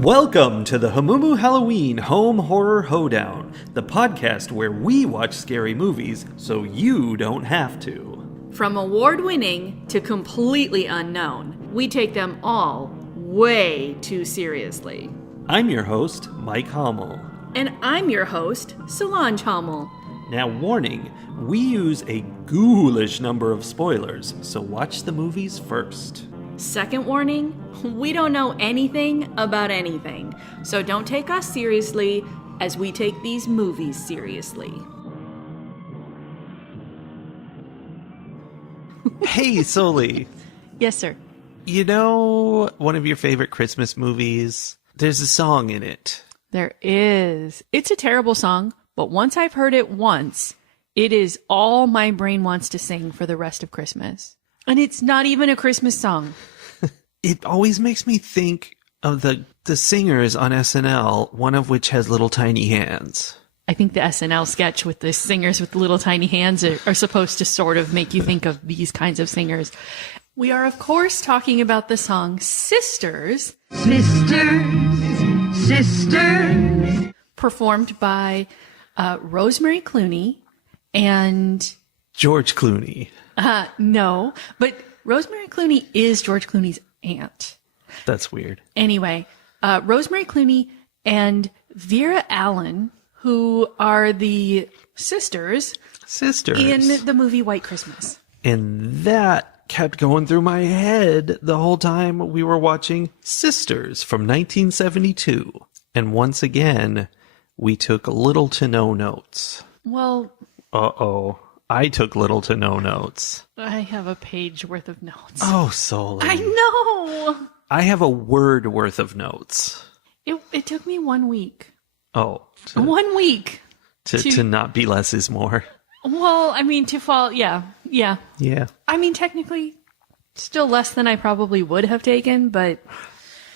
Welcome to the Hamumu Halloween Home Horror Hoedown, the podcast where we watch scary movies so you don't have to. From award-winning to completely unknown, we take them all way too seriously. I'm your host, Mike Hummel. And I'm your host, Solange Hummel. Now, warning, we use a ghoulish number of spoilers, so watch the movies first. Second warning, we don't know anything about anything, so don't take us seriously as we take these movies seriously. Hey, Soli. Yes, sir. You know one of your favorite Christmas movies? There's a song in it. There is. It's a terrible song, but once I've heard it once, it is all my brain wants to sing for the rest of Christmas. And it's not even a Christmas song. It always makes me think of the singers on SNL, one of which has little tiny hands. I think the SNL sketch with the singers with the little tiny hands are supposed to sort of make you think of these kinds of singers. We are, of course, talking about the song Sisters. Sisters, sisters. Performed by Rosemary Clooney and... George Clooney. No, but Rosemary Clooney is George Clooney's aunt. That's weird. Anyway, Rosemary Clooney and Vera Allen, who are the sisters in the movie White Christmas. And that kept going through my head the whole time we were watching Sisters from 1972. And once again, we took little to no notes. Well... Uh-oh. I took little to no notes. I have a page worth of notes. Oh, Soli. I know! I have a word worth of notes. It took me 1 week. Oh. 1 week. To not be less is more. Well, I mean, to fall, yeah. Yeah. I mean, technically, still less than I probably would have taken, but...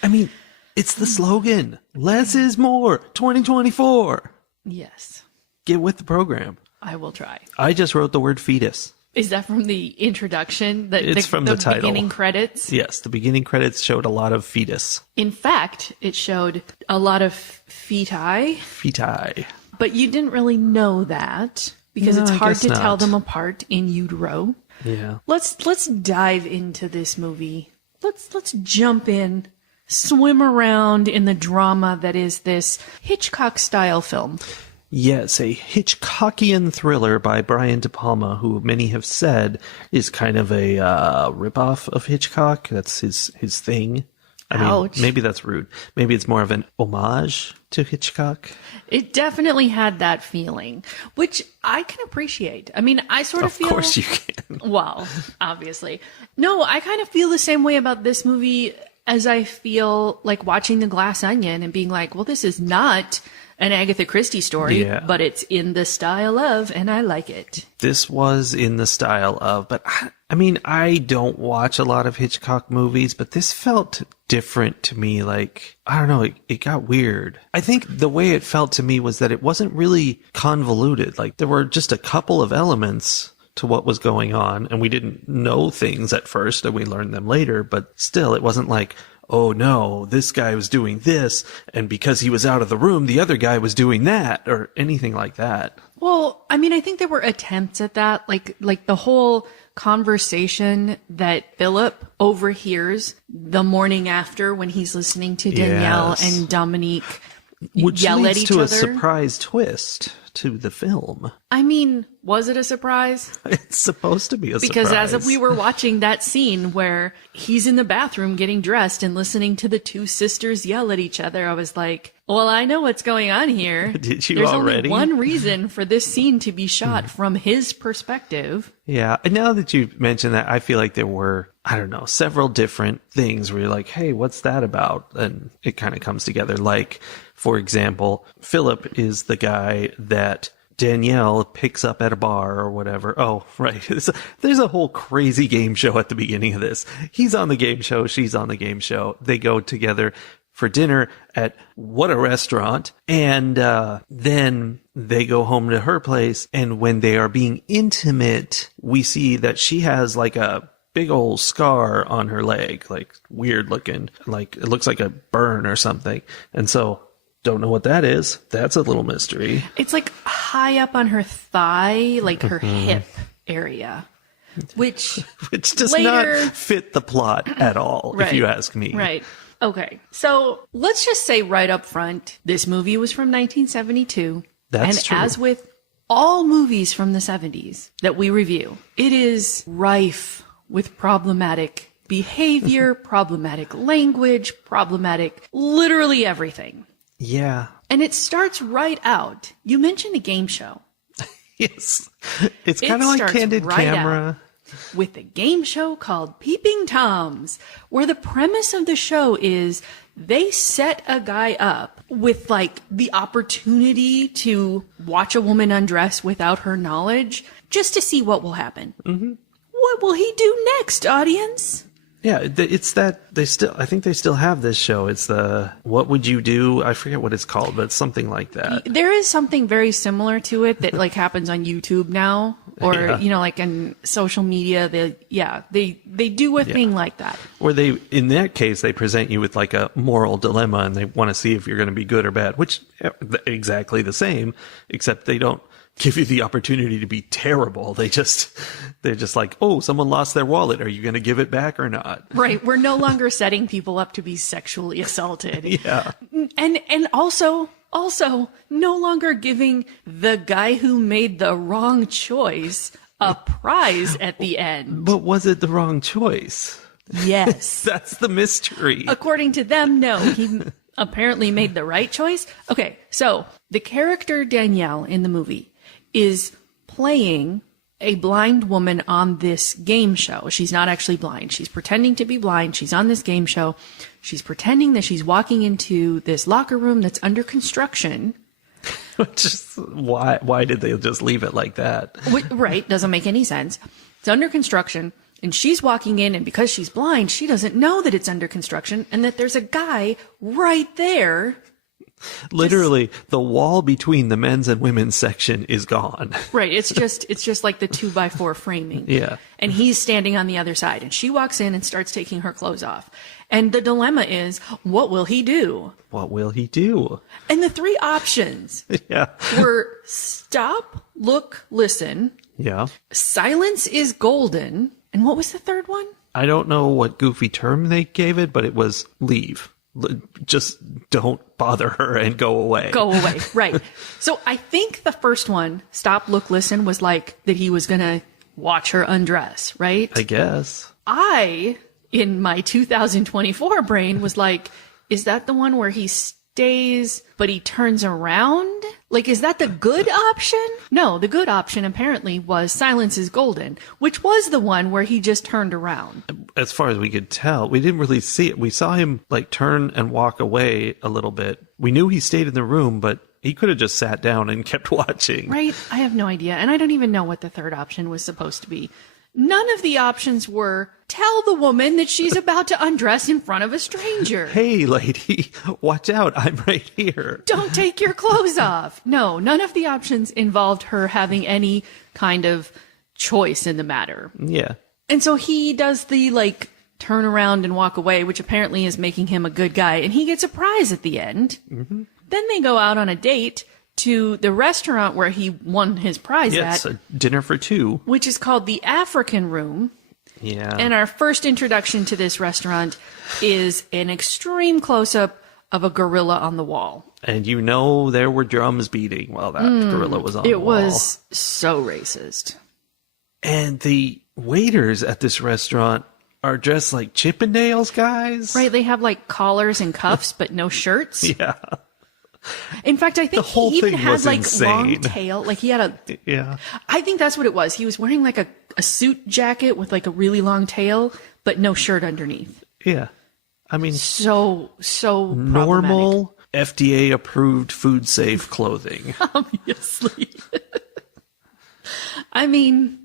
I mean, it's the slogan. Less is more. 2024. Yes. Get with the program. I will try. I just wrote the word fetus. Is that from the introduction? It's from the title. Beginning credits? Yes, the beginning credits showed a lot of fetus. In fact, it showed a lot of feti. Feti. But you didn't really know that because it's hard to tell them apart in utero. Yeah. Let's dive into this movie. Let's jump in, swim around in the drama that is this Hitchcock-style film. Yes, a Hitchcockian thriller by Brian De Palma, who many have said is kind of a ripoff of Hitchcock. That's his thing. Ouch. I mean, maybe that's rude. Maybe it's more of an homage to Hitchcock. It definitely had that feeling, which I can appreciate. I mean, I sort of feel... Of course you can. Well, obviously. No, I kind of feel the same way about this movie as I feel like watching The Glass Onion and being like, well, this is not an Agatha Christie story, but it's in the style of, and I like it. This was in the style of, but I mean, I don't watch a lot of Hitchcock movies, but this felt different to me. Like, I don't know, it got weird. I think the way it felt to me was that it wasn't really convoluted. Like, there were just a couple of elements to what was going on, and we didn't know things at first, and we learned them later, but still, it wasn't like, oh no, this guy was doing this, and because he was out of the room, the other guy was doing that, or anything like that. Well, I mean, I think there were attempts at that, like the whole conversation that Philip overhears the morning after when he's listening to Danielle and Dominique yell at each other. Which leads to a surprise twist to the film. I mean, was it a surprise? It's supposed to be a surprise. Because as if we were watching that scene where he's in the bathroom getting dressed and listening to the two sisters yell at each other, I was like, well, I know what's going on here. Did you There's already? Only one reason for this scene to be shot from his perspective. Yeah. And now that you mentioned that, I feel like there were, I don't know, several different things where you're like, hey, what's that about? And it kind of comes together. Like, for example, Philip is the guy that Danielle picks up at a bar or whatever. Oh, right. There's a whole crazy game show at the beginning of this. He's on the game show. She's on the game show. They go together for dinner at what a restaurant. And then they go home to her place. And when they are being intimate, we see that she has like a big old scar on her leg, like weird looking, like it looks like a burn or something. And so don't know what that is. That's a little mystery. It's like high up on her thigh, like her hip area, which does later... not fit the plot at all, if you ask me. Right. Okay. So let's just say right up front, this movie was from 1972. That's and true. As with all movies from the 70s that we review, it is rife with problematic behavior, problematic language, problematic literally everything. Yeah. And it starts right out. You mentioned a game show. Yes. It's kind of like Candid Camera. With a game show called Peeping Toms, where the premise of the show is they set a guy up with like the opportunity to watch a woman undress without her knowledge just to see what will happen. Mm-hmm. What will he do next, audience? Yeah, it's that I think they still have this show. It's the What Would You Do? I forget what it's called, but it's something like that. There is something very similar to it that like happens on YouTube now, or like in social media. They do a thing like that. Or in that case, they present you with like a moral dilemma, and they want to see if you're going to be good or bad, which exactly the same, except they don't give you the opportunity to be terrible. They're just like, oh, someone lost their wallet. Are you going to give it back or not? Right. We're no longer setting people up to be sexually assaulted. Yeah. And also no longer giving the guy who made the wrong choice a prize at the end. But was it the wrong choice? Yes. That's the mystery. According to them, no. He apparently made the right choice. Okay. So the character Danielle in the movie is playing a blind woman on this game show. She's not actually blind. She's pretending to be blind. She's on this game show. She's pretending that she's walking into this locker room that's under construction. Just why did they just leave it like that? Right. Doesn't make any sense. It's under construction, and she's walking in, and because she's blind, she doesn't know that it's under construction and that there's a guy right there. Literally, the wall between the men's and women's section is gone. Right. It's just like the 2x4 framing. Yeah. And he's standing on the other side, and she walks in and starts taking her clothes off. And the dilemma is, what will he do? What will he do? And the three options were stop, look, listen. Yeah. Silence is golden. And what was the third one? I don't know what goofy term they gave it, but it was leave. Just don't bother her and go away. Go away. Right. So I think the first one, stop, look, listen, was like that he was going to watch her undress, right? I guess. In my 2024 brain, was like, is that the one where he stays, but he turns around? Like, is that the good option? No, the good option apparently was silence is golden, which was the one where he just turned around. As far as we could tell, we didn't really see it. We saw him like turn and walk away a little bit. We knew he stayed in the room, but he could have just sat down and kept watching. Right. I have no idea. And I don't even know what the third option was supposed to be. None of the options were tell the woman that she's about to undress in front of a stranger. Hey, lady, watch out. I'm right here. Don't take your clothes off. No, none of the options involved her having any kind of choice in the matter. Yeah. And so he does the like turn around and walk away, which apparently is making him a good guy. And he gets a prize at the end. Mm-hmm. Then they go out on a date to the restaurant where he won his prize at. A dinner for two. Which is called the African Room. Yeah. And our first introduction to this restaurant is an extreme close-up of a gorilla on the wall. And you know there were drums beating while that gorilla was on the wall. It was so racist. And the waiters at this restaurant are dressed like Chippendales guys. Right, they have like collars and cuffs, but no shirts. Yeah. In fact, I think he even had like insane. long tail. Like he had a. Yeah. I think that's what it was. He was wearing like a suit jacket with like a really long tail, but no shirt underneath. Yeah. I mean, so normal FDA approved food safe clothing. Obviously. I mean,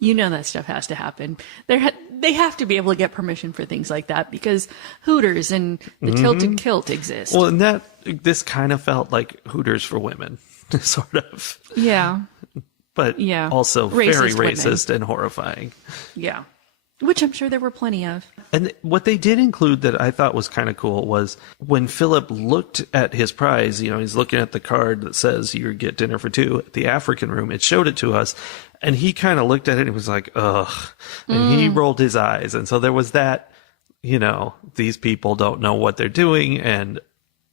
you know that stuff has to happen. They have to be able to get permission for things like that because Hooters and the Tilted Kilt exist. Well, and this kind of felt like Hooters for women, sort of. Yeah. But also very racist and horrifying. Yeah. Which I'm sure there were plenty of. And what they did include that I thought was kind of cool was when Philip looked at his prize, he's looking at the card that says you get dinner for two at the African room. It showed it to us and he kind of looked at it and was like, ugh. And he rolled his eyes. And so there was that, these people don't know what they're doing and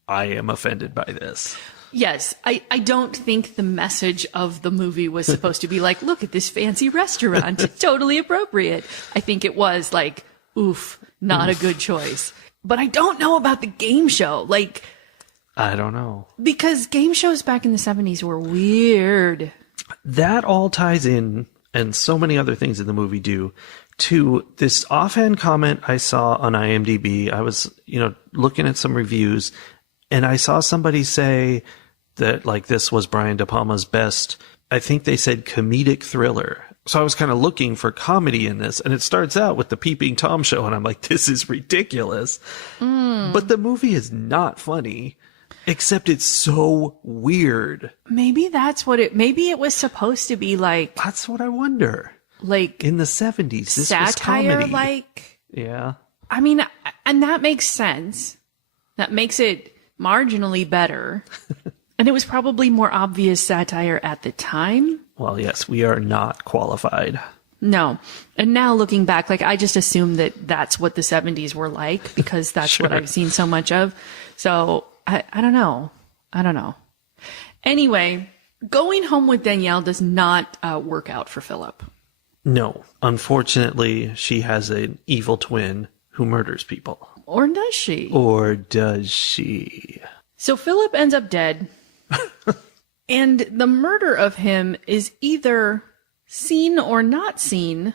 I am offended by this. Yes, I don't think the message of the movie was supposed to be like, look at this fancy restaurant. It's totally appropriate. I think it was like, oof, not a good choice. But I don't know about the game show. Like, I don't know. Because game shows back in the 70s were weird. That all ties in, and so many other things in the movie do, to this offhand comment I saw on IMDb. I was, looking at some reviews, and I saw somebody say that, like, this was Brian De Palma's best, I think they said comedic thriller. So I was kind of looking for comedy in this, and it starts out with the Peeping Tom show, and I'm like, this is ridiculous. But the movie is not funny, except it's so weird. Maybe maybe it was supposed to be like... That's what I wonder. Like... In the 70s, this satire, was comedy. like... Yeah. I mean, and that makes sense. That makes it marginally better. And it was probably more obvious satire at the time. Well, yes, we are not qualified. No. And now looking back, like, I just assume that that's what the 70s were like because that's Sure. what I've seen so much of. So I don't know. I don't know. Anyway, going home with Danielle does not work out for Philip. No. Unfortunately, she has an evil twin who murders people. Or does she? Or does she? So Philip ends up dead. And the murder of him is either seen or not seen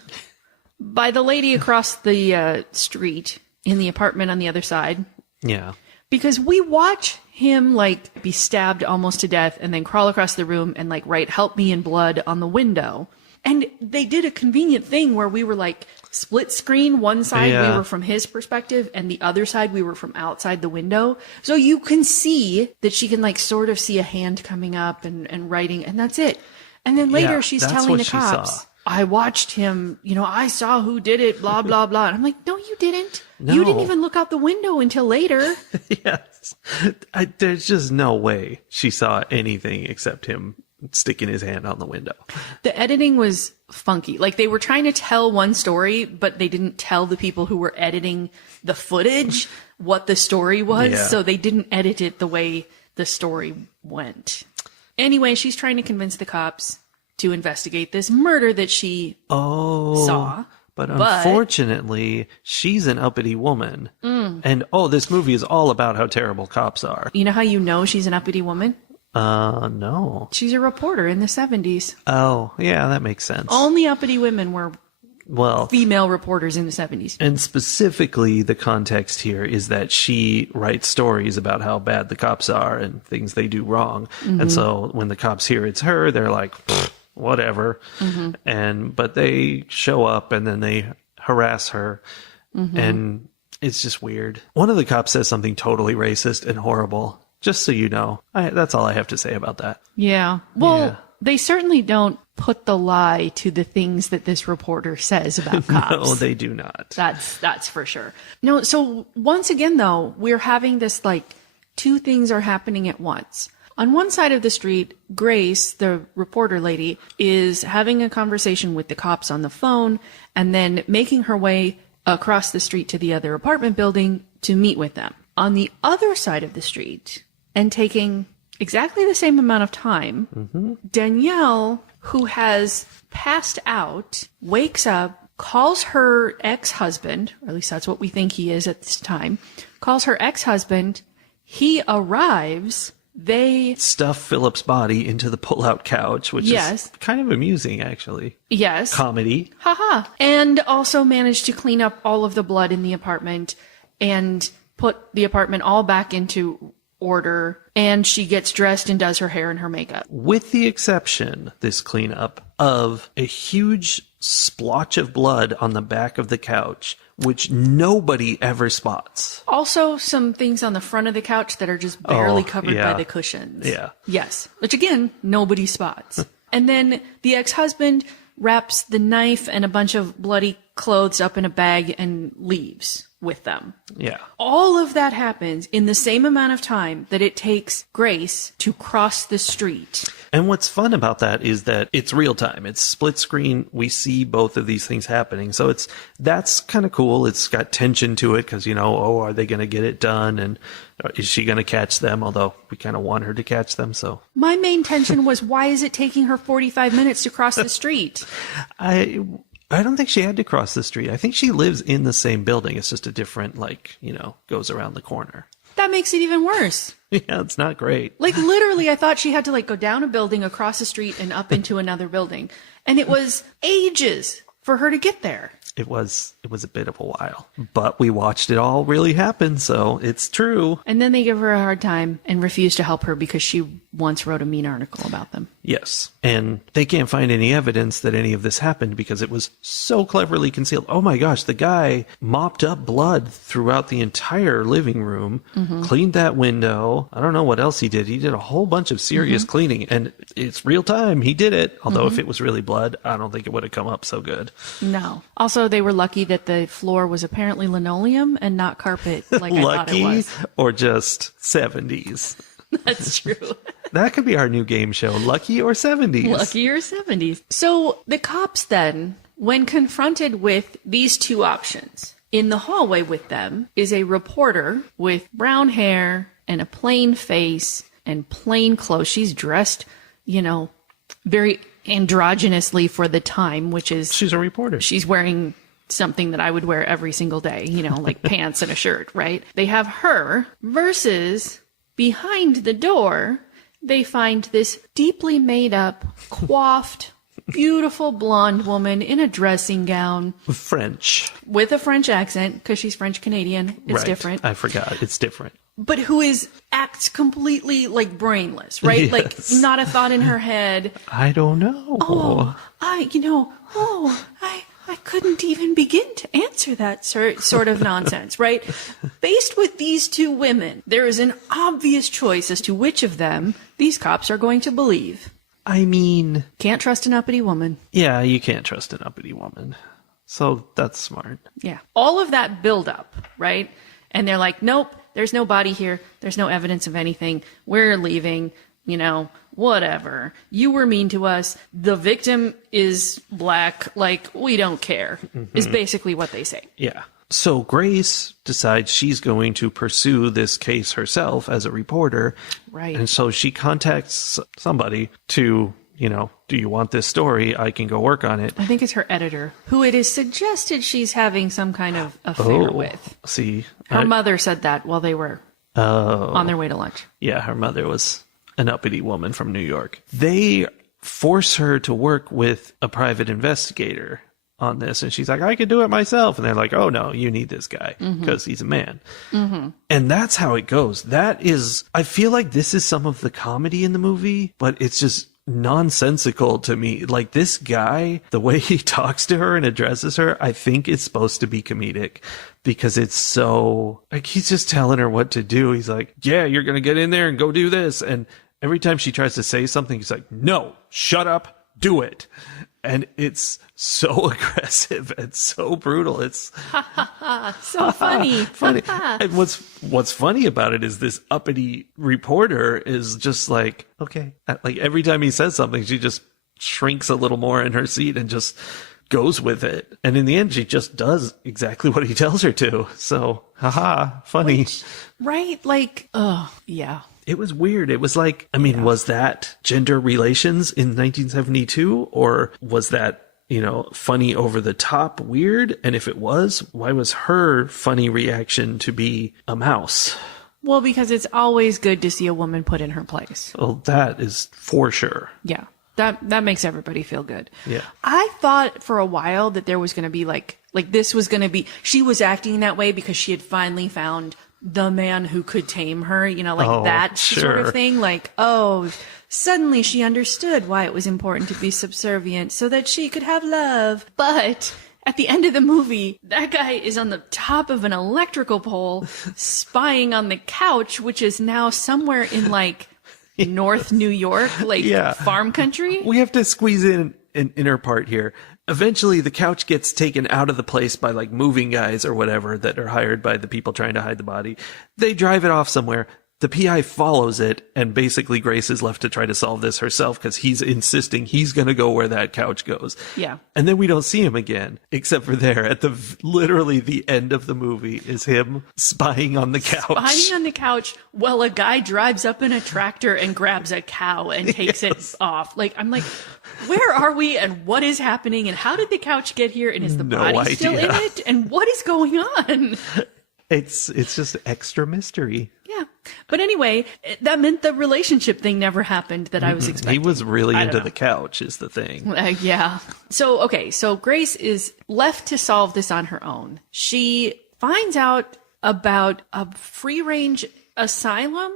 by the lady across the street in the apartment on the other side. Yeah. Because we watch him, like, be stabbed almost to death and then crawl across the room and, like, write "help me" in blood on the window. And they did a convenient thing where we were, like, split screen. One side we were from his perspective and the other side we were from outside the window. So you can see that she can, like, sort of see a hand coming up and writing, and that's it. And then later she's telling the cops, I watched him, I saw who did it, blah, blah, blah. And I'm like, no, you didn't. No. You didn't even look out the window until later. Yes. There's just no way she saw anything except him sticking his hand on the window. The editing was funky. Like, they were trying to tell one story, but they didn't tell the people who were editing the footage what the story was. Yeah. So they didn't edit it the way the story went. Anyway, she's trying to convince the cops to investigate this murder that she saw. But unfortunately, she's an uppity woman. And, this movie is all about how terrible cops are. You know how you know she's an uppity woman? No. She's a reporter in the 70s. Oh, yeah, that makes sense. Only uppity women were Well, female reporters in the 70s. And specifically, the context here is that she writes stories about how bad the cops are and things they do wrong. Mm-hmm. And so when the cops hear it's her, they're like, whatever. Mm-hmm. But they show up and then they harass her. Mm-hmm. And it's just weird. One of the cops says something totally racist and horrible. Just so you know. That's all I have to say about that. Yeah. Well, they certainly don't put the lie to the things that this reporter says about cops. No, they do not. That's for sure. No, so once again, though, we're having this, like, two things are happening at once. On one side of the street, Grace, the reporter lady, is having a conversation with the cops on the phone and then making her way across the street to the other apartment building to meet with them. On the other side of the street, and taking exactly the same amount of time, Danielle, who has passed out, wakes up, calls her ex-husband, or at least that's what we think he is at this time, calls her ex-husband. He arrives. They stuff Philip's body into the pull-out couch, which is kind of amusing, actually. Yes. Comedy. Haha. And also managed to clean up all of the blood in the apartment and put the apartment all back into order. And she gets dressed and does her hair and her makeup. With the exception, this cleanup, of a huge splotch of blood on the back of the couch, which nobody ever spots. Also, some things on the front of the couch that are just barely covered by the cushions. Yeah. Yes. Which, again, nobody spots. And then the ex-husband wraps the knife and a bunch of bloody clothes up in a bag and leaves with them. Yeah. All of that happens in the same amount of time that it takes Grace to cross the street. And what's fun about that is that it's real time. It's split screen. We see both of these things happening. So that's kind of cool. It's got tension to it because, are they going to get it done? And is she going to catch them? Although we kind of want her to catch them. So my main tension was, why is it taking her 45 minutes to cross the street? I don't think she had to cross the street. I think she lives in the same building. It's just a different, goes around the corner. That makes it even worse. Yeah, it's not great. Like, literally, I thought she had to, go down a building, across the street, and up into another building. And it was ages for her to get there. It was a bit of a while, but we watched it all really happen, so it's true. And then they give her a hard time and refuse to help her because she once wrote a mean article about them. Yes, and they can't find any evidence that any of this happened because it was so cleverly concealed. Oh my gosh, the guy mopped up blood throughout the entire living room, cleaned that window. I don't know what else he did. He did a whole bunch of serious cleaning, and it's real time. He did it, although if it was really blood, I don't think it would have come up so good. No. Also, they were lucky that the floor was apparently linoleum and not carpet like I thought it was. Or just 70s. That's true. That could be our new game show, Lucky or 70s. Lucky or 70s. So the cops then, when confronted with these two options, in the hallway with them is a reporter with brown hair and a plain face and plain clothes. She's dressed, very androgynously for the time, which is... She's a reporter. She's wearing something that I would wear every single day, like pants and a shirt, right? They have her versus behind the door, they find this deeply made up, coiffed, beautiful blonde woman in a dressing gown. French. With a French accent, because she's French Canadian. It's right. different. I forgot. It's different. But who acts completely brainless, right? Yes. Not a thought in her head. I don't know. I couldn't even begin to answer that sort of nonsense, right? Faced with these two women, there is an obvious choice as to which of them these cops are going to believe. I mean... Can't trust an uppity woman. Yeah, you can't trust an uppity woman. So that's smart. Yeah. All of that build up, right? And they're like, nope, there's no body here. There's no evidence of anything. We're leaving, whatever. You were mean to us. The victim is black. We don't care, is basically what they say. Yeah. So Grace decides she's going to pursue this case herself as a reporter. Right. And so she contacts somebody to, do you want this story? I can go work on it. I think it's her editor, who it is suggested she's having some kind of affair with. See? Her mother said that while they were on their way to lunch. Yeah, her mother was an uppity woman from New York. They force her to work with a private investigator on this. And she's like, I could do it myself. And they're like, oh, no, you need this guy because he's a man. And that's how it goes. I feel like this is some of the comedy in the movie, but it's just nonsensical to me. Like, this guy, the way he talks to her and addresses her, I think it's supposed to be comedic because it's so, he's just telling her what to do. He's like, yeah, you're going to get in there and go do this. And every time she tries to say something, he's like, no, shut up, do it. And it's so aggressive and so brutal. It's so funny. Funny. And what's funny about it is this uppity reporter is just like, okay. Like every time he says something, she just shrinks a little more in her seat and just goes with it. And in the end, she just does exactly what he tells her to. So, funny. Right? Yeah. It was weird. It was like, was that gender relations in 1972? Or was that, funny over the top weird? And if it was, why was her funny reaction to be a mouse? Well, because it's always good to see a woman put in her place. Well, that is for sure. Yeah. That makes everybody feel good. Yeah. I thought for a while that there was going to be this was going to be, she was acting that way because she had finally found the man who could tame her, that sort of thing. Suddenly she understood why it was important to be subservient so that she could have love. But at the end of the movie, that guy is on the top of an electrical pole spying on the couch, which is now somewhere in North New York, farm country. We have to squeeze in an inner part here. Eventually, the couch gets taken out of the place by like moving guys or whatever that are hired by the people trying to hide the body. They drive it off somewhere. The PI follows it, and basically Grace is left to try to solve this herself because he's insisting he's going to go where that couch goes. Yeah. And then we don't see him again, except for there at literally the end of the movie is him spying on the couch. Spying on the couch while a guy drives up in a tractor and grabs a cow and takes it off. Like, I'm like, where are we and what is happening and how did the couch get here and is the body still in it and what is going on? It's just extra mystery. Yeah. But anyway, that meant the relationship thing never happened that I was expecting. He was really into the couch is the thing. Yeah. So, okay. So Grace is left to solve this on her own. She finds out about a free range asylum.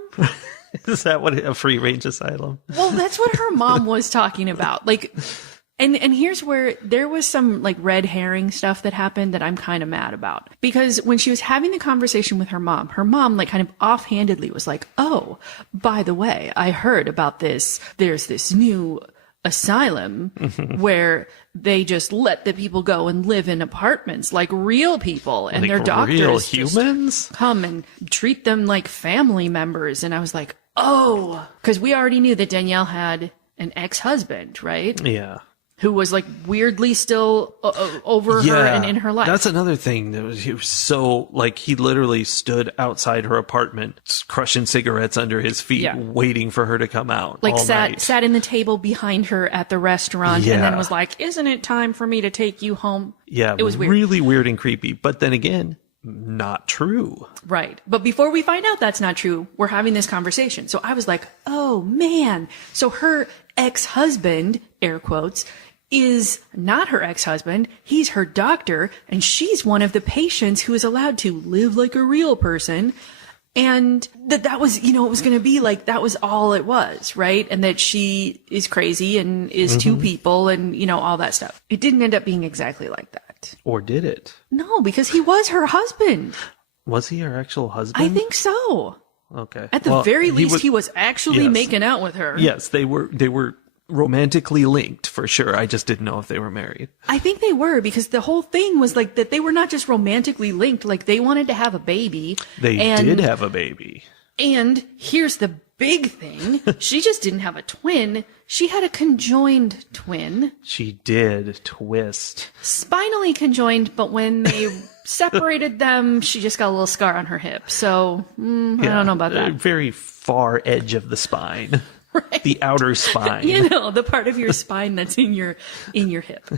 Is that what a free range asylum? Well, that's what her mom was talking about. Like, and here's where there was some like red herring stuff that happened that I'm kind of mad about. Because when she was having the conversation with her mom like kind of offhandedly was like, oh, by the way, I heard about this. There's this new asylum where they just let the people go and live in apartments like real people and like their doctors real humans come and treat them like family members. And I was like, oh, because we already knew that Danielle had an ex-husband, right? Yeah. Who was like weirdly still over her and in her life. That's another thing. He was so like he literally stood outside her apartment, crushing cigarettes under his feet, waiting for her to come out. Like all night. sat in the table behind her at the restaurant and then was like, "Isn't it time for me to take you home?" Yeah, it was weird. Really weird and creepy. But then again, not true. Right. But before we find out that's not true, we're having this conversation. So I was like, "Oh man!" So her ex-husband, air quotes, is not her ex-husband. He's her doctor, and she's one of the patients who is allowed to live like a real person. And that was, it was going to be like, that was all it was, right? And that she is crazy and is two people and, all that stuff. It didn't end up being exactly like that. Or did it? No, because he was her husband. Was he her actual husband? I think so. Okay. At the very least, he was actually making out with her. Yes, they were romantically linked for sure. I just didn't know if they were married. I think they were because the whole thing was like that they were not just romantically linked, like they wanted to have a baby. They did have a baby. And here's the big thing. She just didn't have a twin. She had a conjoined twin. She did twist. Spinally conjoined, but when they separated them, she just got a little scar on her hip. So I don't know about that. Very far edge of the spine. Right. The outer spine. The part of your spine that's in your hip.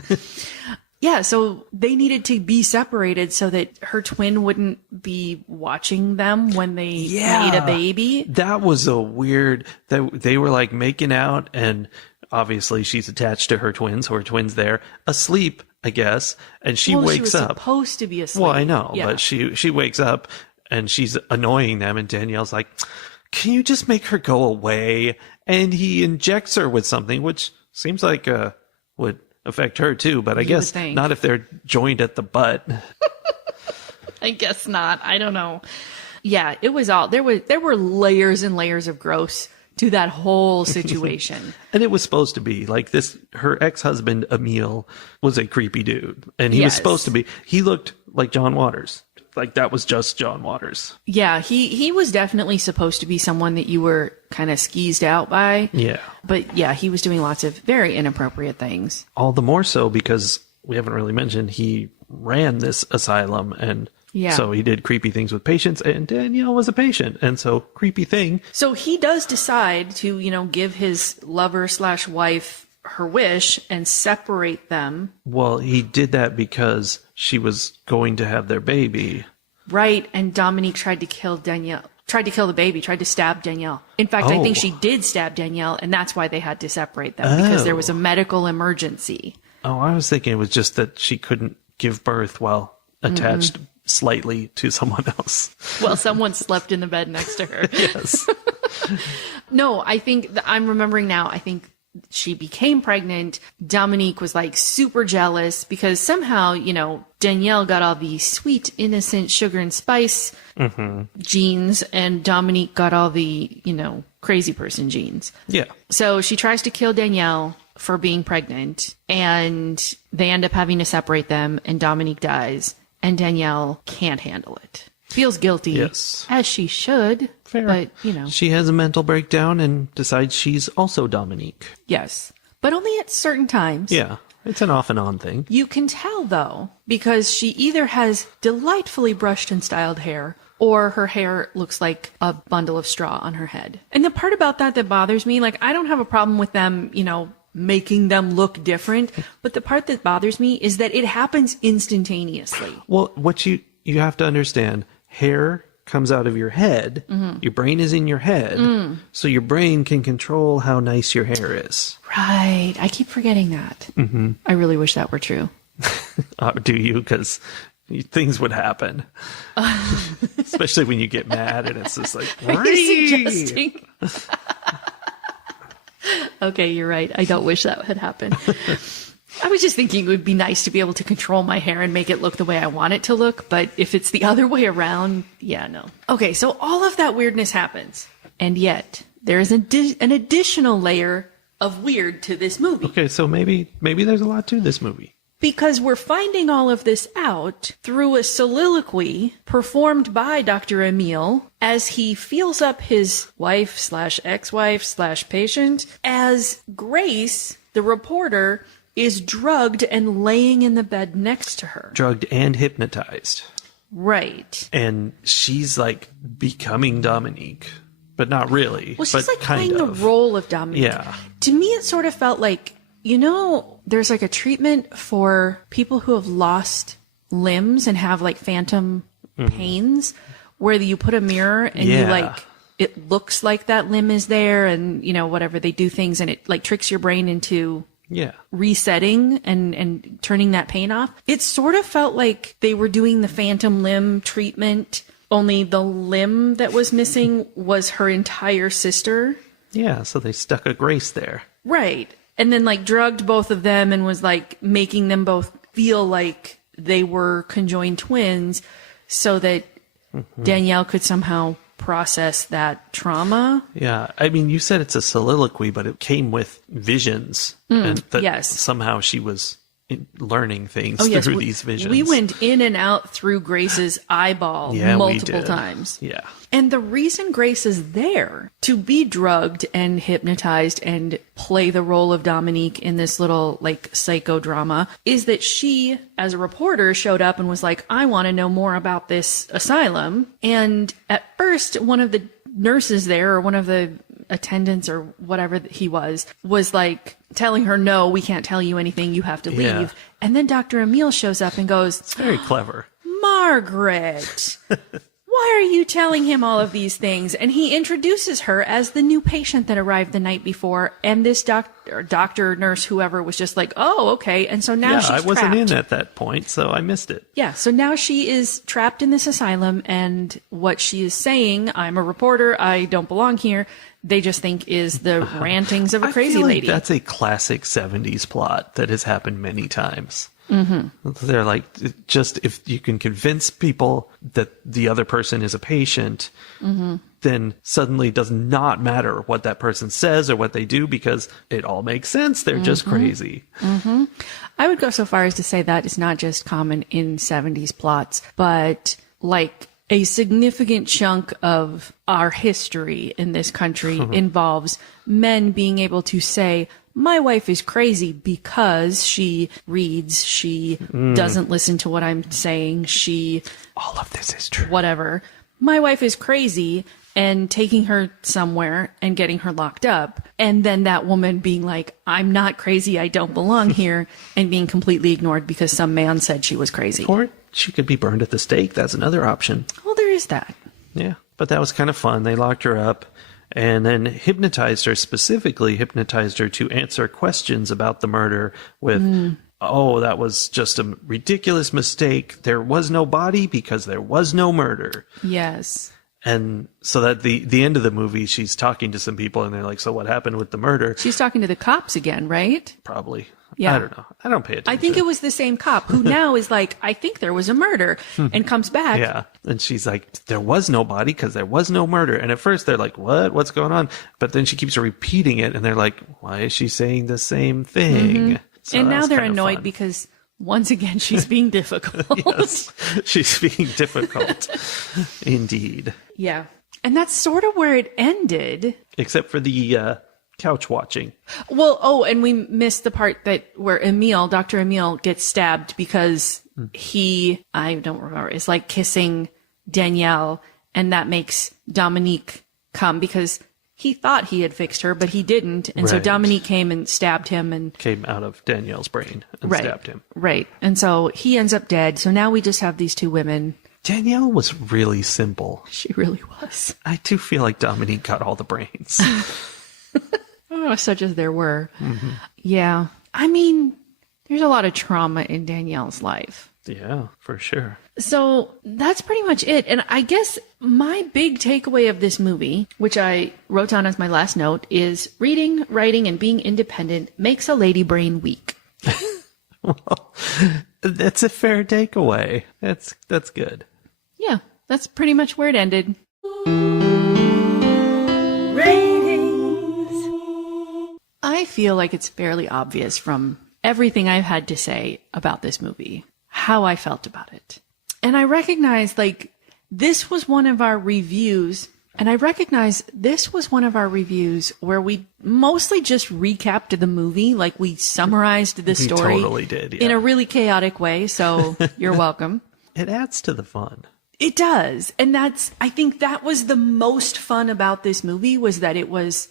Yeah, so they needed to be separated so that her twin wouldn't be watching them when they made a baby. That was a weird, that they were like making out and obviously she's attached to her twin, so her twin's there asleep, I guess. And she wakes up. Supposed to be asleep. Well, I know, but she wakes up and she's annoying them and Danielle's like, can you just make her go away? And he injects her with something, which seems like would affect her too, but I guess not if they're joined at the butt. I guess not. I don't know. Yeah, it was all there were layers and layers of gross to that whole situation. And it was supposed to be like this. Her ex-husband Emil was a creepy dude, and he was supposed to be. He looked like John Waters. Like that was just John Waters. Yeah, he was definitely supposed to be someone that you were kind of skeezed out by. Yeah. But yeah, he was doing lots of very inappropriate things. All the more so because we haven't really mentioned he ran this asylum and so he did creepy things with patients and Danielle was a patient. And so creepy thing. So he does decide to, give his lover/wife her wish and separate them. Well, he did that because she was going to have their baby. Right. And Dominique tried to kill Danielle. Tried to kill the baby, tried to stab Danielle. In fact, I think she did stab Danielle, and that's why they had to separate them, because there was a medical emergency. Oh, I was thinking it was just that she couldn't give birth while attached slightly to someone else. Well, someone slept in the bed next to her. Yes. No, I think I'm remembering now. I think she became pregnant. Dominique was like super jealous because somehow, Danielle got all the sweet, innocent sugar and spice genes, and Dominique got all the, crazy person genes. Yeah. So she tries to kill Danielle, for being pregnant, and they end up having to separate them, and Dominique dies, and Danielle can't handle it. Feels guilty, yes, as she should. Fair. But, you know. She has a mental breakdown and decides she's also Dominique. Yes. But only at certain times. Yeah. It's an off and on thing. You can tell, though, because she either has delightfully brushed and styled hair, or her hair looks like a bundle of straw on her head. And the part about that bothers me, like, I don't have a problem with them, you know, making them look different. But the part that bothers me is that it happens instantaneously. Well, what you have to understand, hair comes out of your head. Mm-hmm. Your brain is in your head. So your brain can control how nice your hair is. Right. I keep forgetting that. Mm-hmm. I really wish that were true. Do you? Because things would happen. Especially when you get mad and it's just like, are you suggesting? Okay, you're right. I don't wish that had happened. I was just thinking it would be nice to be able to control my hair and make it look the way I want it to look. But if it's the other way around, yeah, no. Okay, so all of that weirdness happens. And yet, there is an additional layer of weird to this movie. Okay, so maybe there's a lot to this movie. Because we're finding all of this out through a soliloquy performed by Dr. Emile as he feels up his wife/ex-wife/patient as Grace, the reporter, is drugged and laying in the bed next to her. Drugged and hypnotized. Right. And she's like becoming Dominique, but not really. Well, she's but like playing the role of Dominique. Yeah. To me, it sort of felt like, you know, there's like a treatment for people who have lost limbs and have like phantom pains where you put a mirror and you like, it looks like that limb is there and, you know, whatever, they do things and it like tricks your brain into resetting and turning that pain off. It sort of felt like they were doing the phantom limb treatment, only the limb that was missing was her entire sister. Yeah, so they stuck a Grace there. Right. And then like drugged both of them and was like making them both feel like they were conjoined twins so that Danielle could somehow process that trauma. Yeah. I mean, you said it's a soliloquy, but it came with visions. And that somehow she was learning things through these visions. We went in and out through Grace's eyeball multiple times. Yeah. And the reason Grace is there to be drugged and hypnotized and play the role of Dominique in this little like psychodrama is that she, as a reporter, showed up and was like, I want to know more about this asylum. And at first, one of the nurses there, or one of the attendants or whatever he was like telling her, no, we can't tell you anything. You have to leave. Yeah. And then Dr. Emile shows up and goes, it's very clever. Margaret, why are you telling him all of these things? And he introduces her as the new patient that arrived the night before. And this doctor, nurse, whoever was just like, oh, okay. And so now she's trapped. I wasn't in at that point, so I missed it. Yeah. So now she is trapped in this asylum. And what she is saying, I'm a reporter, I don't belong here, they just think is the rantings of a crazy feel like lady. That's a classic 70s plot that has happened many times. They're like, just if you can convince people that the other person is a patient, then suddenly it does not matter what that person says or what they do because it all makes sense. They're just crazy. I would go so far as to say that is not just common in 70s plots, but like a significant chunk of our history in this country involves men being able to say, my wife is crazy because she reads, she doesn't listen to what I'm saying, all of this is true. Whatever. My wife is crazy, and taking her somewhere and getting her locked up. And then that woman being like, I'm not crazy, I don't belong here, and being completely ignored because some man said she was crazy. Or she could be burned at the stake. That's another option. Well, there is that. Yeah, but that was kind of fun. They locked her up and then specifically hypnotized her to answer questions about the murder with, oh, that was just a ridiculous mistake. There was no body because there was no murder. Yes. And so that the end of the movie, she's talking to some people and they're like, so what happened with the murder? She's talking to the cops again, right? Probably. Yeah. I don't know. I don't pay attention. I think it was the same cop who now is like, I think there was a murder, and comes back. Yeah. And she's like, there was no body because there was no murder. And at first they're like, what? What's going on? But then she keeps repeating it, and they're like, why is she saying the same thing? So And now they're annoyed fun. because once again, she's being difficult. Yes, she's being difficult. Indeed. Yeah. And that's sort of where it ended. Except for the couch watching. Well, and we missed the part where Dr. Emile gets stabbed because I don't remember, is like kissing Danielle, and that makes Dominique come because he thought he had fixed her, but he didn't. And so Right. Dominique came and stabbed him and Came out of Danielle's brain and stabbed him. Right. And so he ends up dead. So now we just have these two women. Danielle was really simple. She really was. I do feel like Dominique got all the brains. Oh, such as there were. Yeah. I mean, there's a lot of trauma in Danielle's life. Yeah, for sure. So that's pretty much it. And I guess my big takeaway of this movie, which I wrote down as my last note, is reading, writing, and being independent makes a lady brain weak. Well, that's a fair takeaway. That's good. Yeah, that's pretty much where it ended. Ratings. I feel like it's fairly obvious from everything I've had to say about this movie how I felt about it. And I recognize, like, this was one of our reviews, and I recognize this was one of our reviews where we mostly just recapped the movie, like we summarized the story. We totally did, yeah. In a really chaotic way, so you're welcome. It adds to the fun. It does. And I think that was the most fun about this movie, was that it was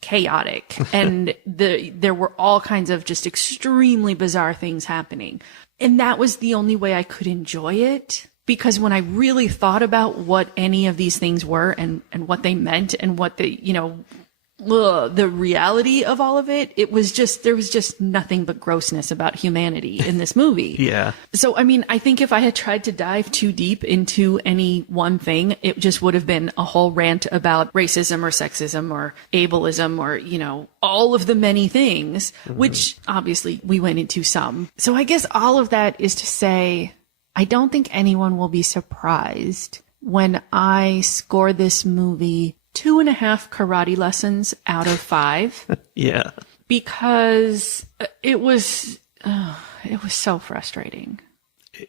chaotic and there were all kinds of just extremely bizarre things happening. And that was the only way I could enjoy it, because when I really thought about what any of these things were and what they meant and what the reality of all of it, there was just nothing but grossness about humanity in this movie. Yeah. So, I mean, I think if I had tried to dive too deep into any one thing, it just would have been a whole rant about racism or sexism or ableism or, all of the many things, which obviously we went into some. So I guess all of that is to say, I don't think anyone will be surprised when I score this movie 2.5 karate lessons out of 5. Yeah. Because it was so frustrating.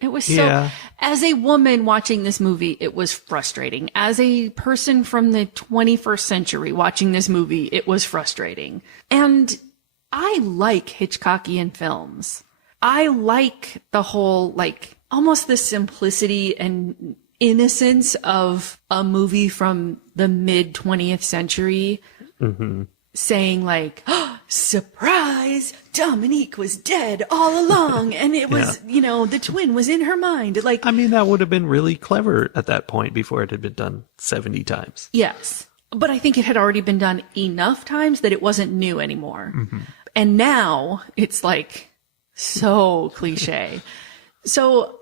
It was so, Yeah. as a woman watching this movie, it was frustrating. As a person from the 21st century watching this movie, it was frustrating. And I like Hitchcockian films. I like the whole, like, almost the simplicity and innocence of a movie from the mid 20th century saying like, oh, surprise, Dominique was dead all along. And it was, the twin was in her mind. Like, I mean, that would have been really clever at that point before it had been done 70 times. yes. But I think it had already been done enough times that it wasn't new anymore. And now it's like so cliche. So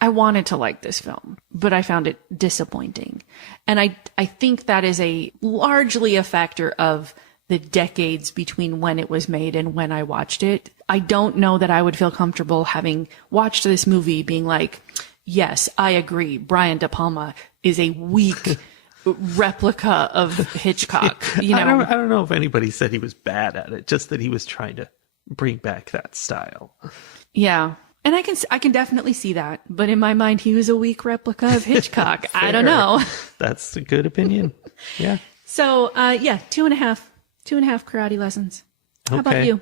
I wanted to like this film, but I found it disappointing. And I think that is largely a factor of the decades between when it was made and when I watched it. I don't know that I would feel comfortable having watched this movie being like, yes, I agree, Brian De Palma is a weak replica of Hitchcock. I don't know if anybody said he was bad at it, just that he was trying to bring back that style. Yeah. And I can definitely see that. But in my mind, he was a weak replica of Hitchcock. I don't know. That's a good opinion. Yeah. So, 2.5 karate lessons. How about Okay. you?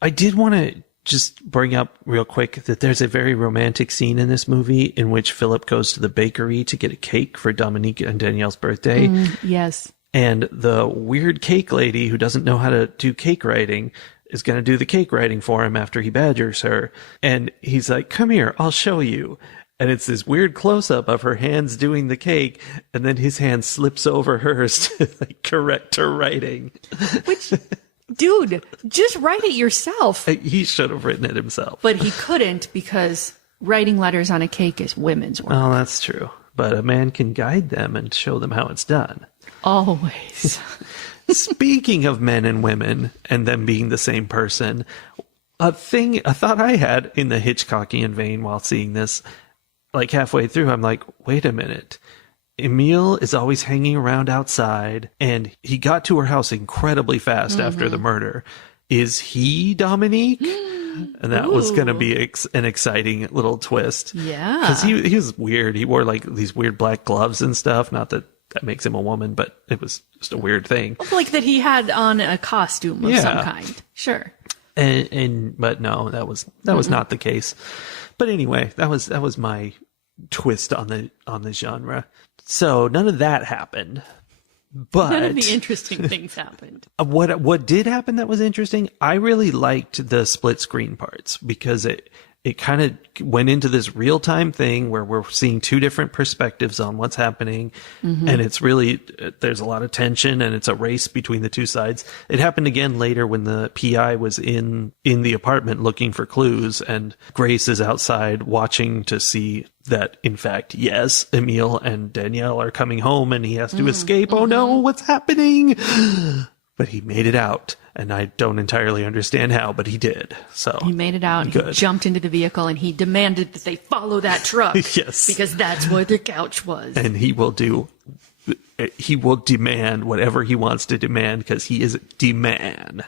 I did want to just bring up real quick that there's a very romantic scene in this movie in which Philip goes to the bakery to get a cake for Dominique and Danielle's birthday. Yes. And the weird cake lady who doesn't know how to do cake writing is going to do the cake writing for him after he badgers her. And he's like, come here, I'll show you. And it's this weird close-up of her hands doing the cake, and then his hand slips over hers to like correct her writing. Which, dude, just write it yourself. He should have written it himself. But he couldn't because writing letters on a cake is women's work. Oh, that's true. But a man can guide them and show them how it's done. Always. Speaking of men and women and them being the same person, a thought I had in the Hitchcockian vein while seeing this, like halfway through, I'm like, wait a minute. Emil is always hanging around outside, and he got to her house incredibly fast after the murder. Is he Dominique? And that was going to be an exciting little twist. Yeah. Because he was weird. He wore like these weird black gloves and stuff. Not that makes him a woman, but it was just a weird thing. Like that he had on a costume of some kind. Sure. But no, that was not the case. But anyway, that was my twist on the genre. So none of that happened. But none of the interesting things happened. What did happen that was interesting? I really liked the split screen parts because it kind of went into this real time thing where we're seeing two different perspectives on what's happening. And it's really, there's a lot of tension and it's a race between the two sides. It happened again later when the PI was in the apartment looking for clues, and Grace is outside watching to see that, in fact, yes, Emil and Danielle are coming home and he has to escape. Oh no, what's happening? But he made it out, and I don't entirely understand how, but he did. So he made it out. Good. He jumped into the vehicle, and he demanded that they follow that truck. Yes, because that's where the couch was. And he will demand whatever he wants to demand because he is demand.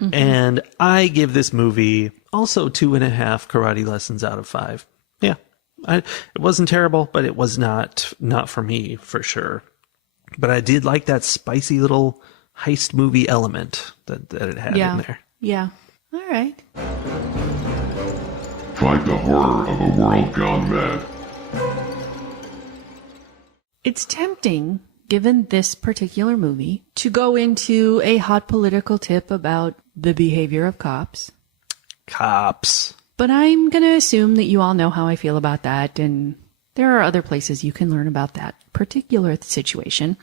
And I give this movie also 2.5 karate lessons out of 5. Yeah, it wasn't terrible, but it was not for me for sure. But I did like that spicy little heist movie element that it had in there. Yeah. All right. Fight the horror of a world gone mad. It's tempting, given this particular movie, to go into a hot political tip about the behavior of cops. But I'm going to assume that you all know how I feel about that, and there are other places you can learn about that particular situation.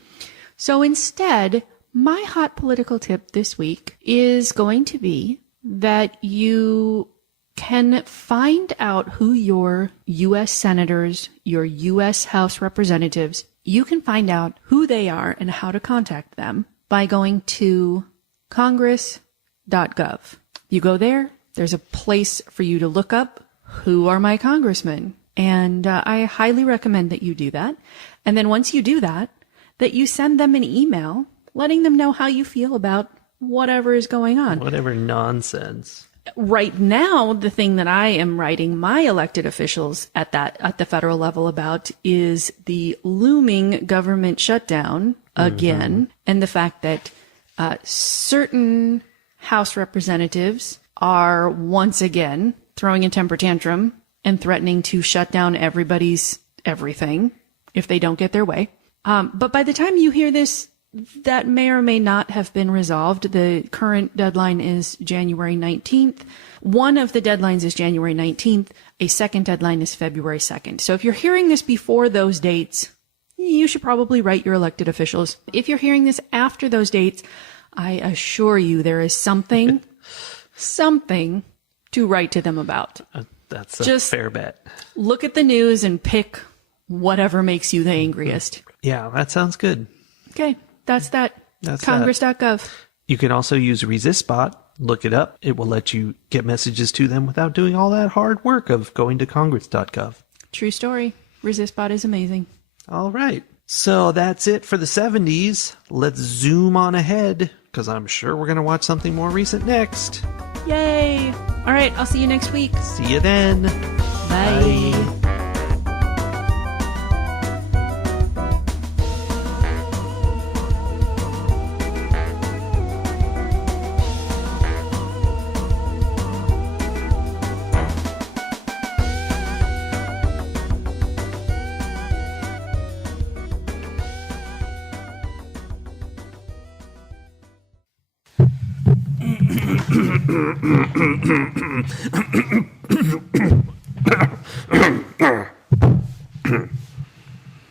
So instead, my hot political tip this week is going to be that you can find out who your U.S. senators, your U.S. House representatives, you can find out who they are and how to contact them by going to congress.gov. You go there, there's a place for you to look up who are my congressmen. And I highly recommend that you do that. And then once you do that, that you send them an email letting them know how you feel about whatever is going on. Whatever nonsense. Right now, the thing that I am writing my elected officials at the federal level about is the looming government shutdown again, and the fact that certain House representatives are once again throwing a temper tantrum and threatening to shut down everybody's everything if they don't get their way. But by the time you hear this, that may or may not have been resolved. The current deadline is January 19th. One of the deadlines is January 19th. A second deadline is February 2nd. So if you're hearing this before those dates, you should probably write your elected officials. If you're hearing this after those dates, I assure you there is something to write to them about. That's just fair bet. Look at the news and pick whatever makes you the angriest. Yeah, that sounds good. Okay, that's that. That's Congress.gov. You can also use ResistBot. Look it up. It will let you get messages to them without doing all that hard work of going to Congress.gov. True story. ResistBot is amazing. All right. So that's it for the 70s. Let's zoom on ahead, because I'm sure we're going to watch something more recent next. Yay! All right, I'll see you next week. See you then. Bye. Bye.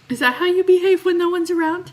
Is that how you behave when no one's around?